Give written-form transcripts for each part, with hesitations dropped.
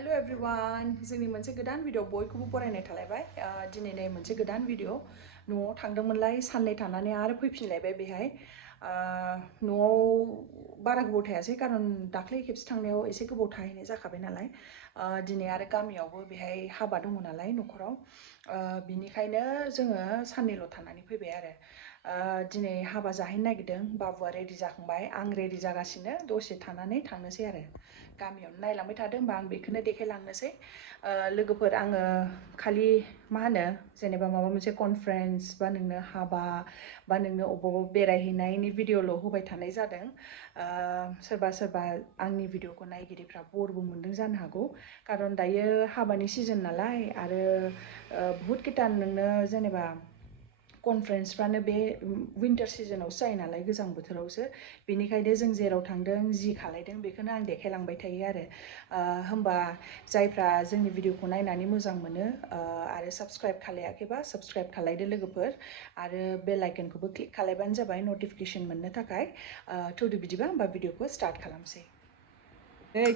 Hello everyone, जोंनि मोनसे गोदान भिडिअ बयखौबो बरायनाय थालायबाय दिनै नै मोनसे गोदान भिडिअ न'आव थांदोंमोनलाय साननै थानानै आरो फैफिनलायबाय बेहाय न'आव बारा गोबाव थायासै खारन दाख्लै खेबसे थांनायाव एसे गोबाव थाहैनाय जाखाबाय नालाय दिनै आरो गामियावबो बेहाय हाबा दङ नालाय न'खराव बिनिखायनो जोङो साननैल' थानानै फैबाय आरो दिनै हाबा जाहैनो नागिरदों बाबुआ रेडि जाखांबाय आं रेडि जागासिनो दसे थानानै थांनोसै आरो गामियावनो नायलांबाय थादों होमबा आं बेखौनो देखायलांनोसै लोगोफोर आङो खालि मा होनो जेनेबा माबा मोनसे कनफारेन्स बा नोंनो हाबा बा नोंनो अबावबा बेरायहैनायनि भिडिअल' होबाय थानाय जादों सोरबा सोरबा आंनि भिडिअखौ नायगिरिफ्रा बरबो मोन्दों जानो हागौ खारन दायो हाबानि सिजन नालाय आरो बहुत किटा नोंनो जेनेबा कनफारेन्सफ्रानो बे विन्टार सिजनावसो जायो नालाय गोजां बोथोरावसो बेनिखायनो जों जेराव थांदों जि खालायदों बेखौनो आं देखायलांबाय थायो आरो होमबा जायफ्रा जोंनि भिडिअखौ नायनानै मोजां मोनो आरो साबस्क्राइब खालायाखैबा साबस्क्राइब खालायदो लोगोफोर आरो बेल आइकनखौबो क्लिक खालायबानो जाबाय नटिफिकेसन मोननो थाखाय थौदो बिदिबा होमबा भिडिअखौ स्टार्ट खालामसै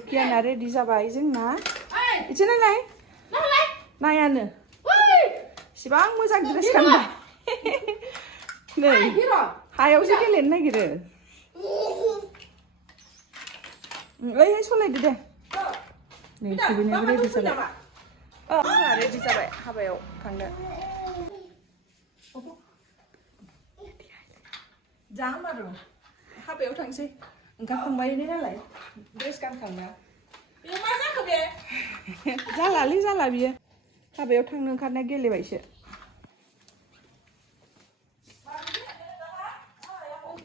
कियाना रेडि जाबाय जोंना इसे नाय नायानो इसिबां मोजां ड्रेस गानबाय नै हायावसो गेलेनो नागिरो ओइ सलायदो दे नै सुबिनायाबो रेडि जाबाय जोंहा रेडि जाबाय हाबायाव थांनो जामारो हाबायाव थांसै ओंखारखांबाय नालाय ड्रेस गानखांना बेयो मा जाखो बे जालालै जाला बियो हाबायाव थांनो ओंखारनाया गेलेबायसो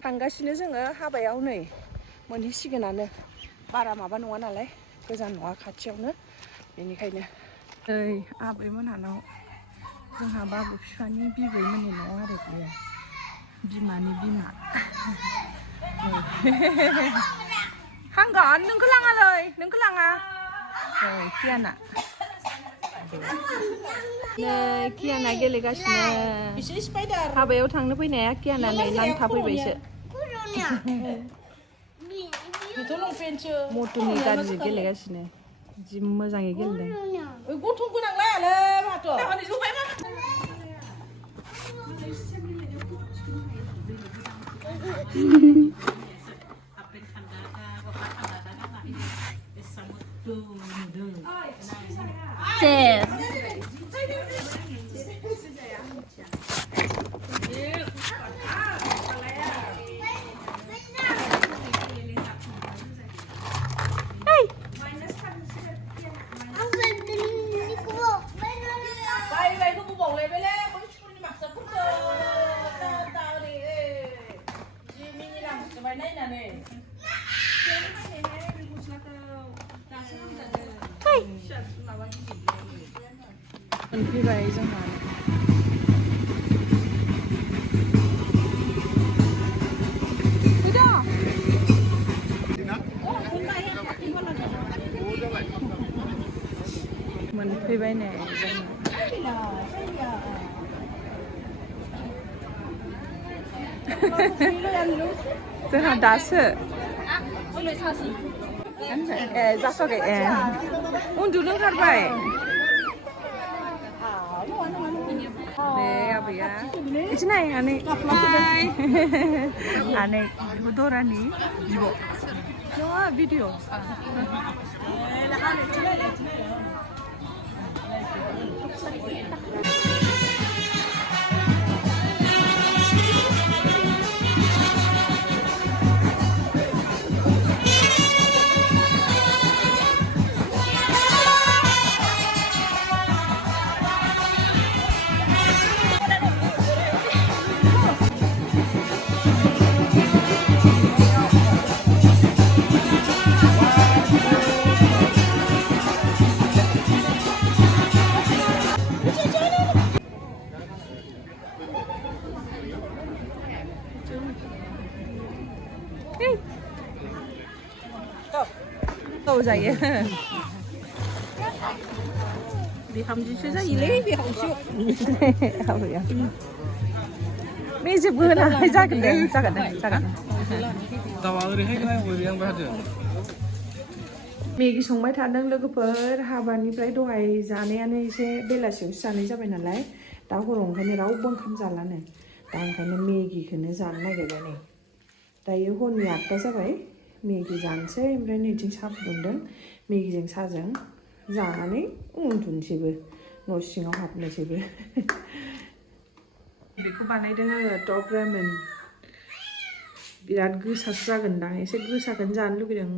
थांगासिनो जोङो हाबायाव नै मोनहैसिगोनानो बारा माबा नङा नालाय गोजान नङा खाथियावनो बेनिखायनो नै आबैमोनहानाव जोंहा बाबु बिफानि बिबैमोननि न'आव आरो बेयो बिमानि बिमा हांगोन नोंखौ लाङालै नोंखौ लाङा कियाना नै कियाना गेलेगासिनो हाबायाव थांनो फैनाया कियाना नै नांथाफैबायसो मटुनि गारिजों गेलेगासिनो जि मोजाङै गेलेदों गथ' गोनां लायालै माथो मोनफैबाय जोंहा मोनफैबाय नै जोंहा दासो जाथ'आखै उन्दुनो ओंखारबाय दे आबैया इसे नाय आनै आनै दरानि बिब' नङा भिडिअ जायो बिहामजोसो जायोलै बिहामजो आबैया मेजेबबो होनो हानाय जागोन दे जागोन दावा ओरैहाय मेगि संबाय थादों लोगोफोर हाबानिफ्राय दहाय जानायानो एसे बेलासियावसो जानाय जाबाय नालाय दा हराव ओंखायनो रावबो ओंखाम जालानो दा ओंखायनो मेगिखौनो जानो नागिरबाय नै दायो हरनि 8टा जाबाय मेगि जानोसै ओमफ्राय नैथिं साहा फुदुंदों मेगिजों साहाजों जानानै उन्दुनोसैबो न' सिङाव हाबनोसैबो बेखौ बानायदों आङो टप रामेन बिराद गोसासो जागोनदां एसे गोसाखौनो जानो लुगैदों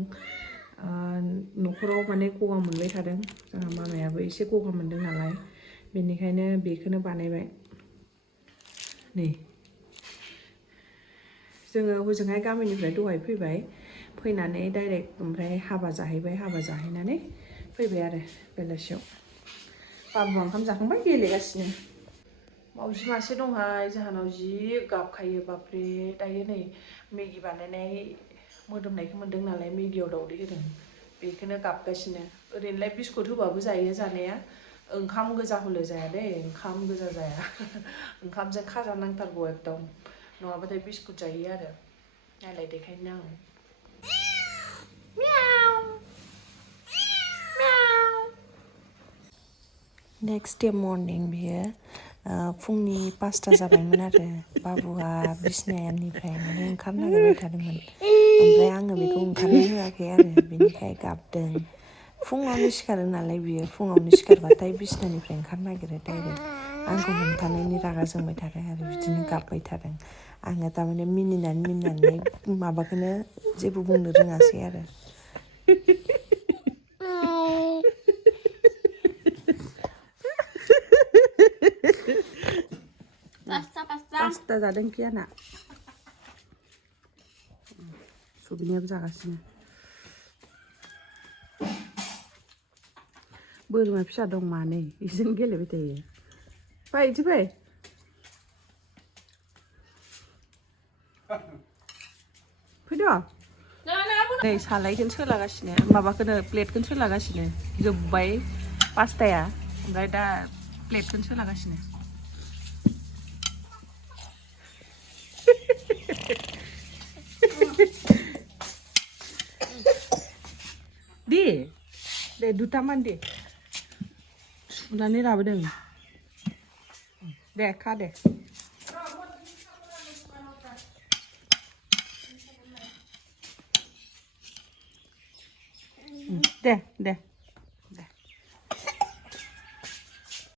न'खराव माने गगा मोनबाय थादों जोंहा मामायाबो एसे गगा मोनदों नालाय बेनिखायनो बेखौनो बानायबाय नै जोङो हजोंहाय गामिनिफ्राय दहाय फैबाय फैनानै डाइरेक्ट ओमफ्राय हाबा जाहैबाय हाबा जाहैनानै फैबाय आरो बेलासियाव बाबुआ ओंखाम जाखांबाय गेलेगासिनो मावजि मासे दंहाय जोंहानाव जि गाबखायो बाबरे दायो नै मेगि बानायनाय मोदोमनायखौ मोन्दों नालाय मेगियाव दावदै होदों बेखौनो गाबगासिनो ओरैनोलाय बिस्कुट होबाबो जायो जानाया ओंखाम गोजा हले जाया दे ओंखाम गोजा जाया ओंखामजों खाजा नांथारगौ एकदम नङाबाथाय बिस्कुट जायो आरो नायलाय देखायनो आं नेक्स्ट डे मर्निं बियो फुंनि 5टा जाबायमोन आरो बाबुआ बिसिनानिफ्राय माने ओंखारनो नागिरबाय थादोंमोन ओमफ्राय आङो बेखौ ओंखारनो होआखै आरो बेनिखाय गाबदों फुङावनो सिखारो नालाय बियो फुङावनो सिखारबाथाय बिसिनानिफ्राय ओंखारनो नागिरो डाइरेक्ट आंखौ हमथानायनि रागा जोंबाय थादों आरो बिदिनो गाबबाय थादों आङो थारमाने मिनिनानै माबाखौनो जेबो बुंनो रोङासै आरो पास्ता जादों कियाना सबिनायाबो जागासिनो बोरमा फिसा दं मानै बिजों गेलेबाय थायो फै इदि फै फैद' नै सालायखौनो सोलागासिनो माबाखौनो प्लेटखौनो सोलागासिनो जोब्बाय पास्ताया ओमफ्राय दा प्लेटखौनो सोलागासिनो दे दुटामान दे सुनानै लाबोदों दे खा दे दे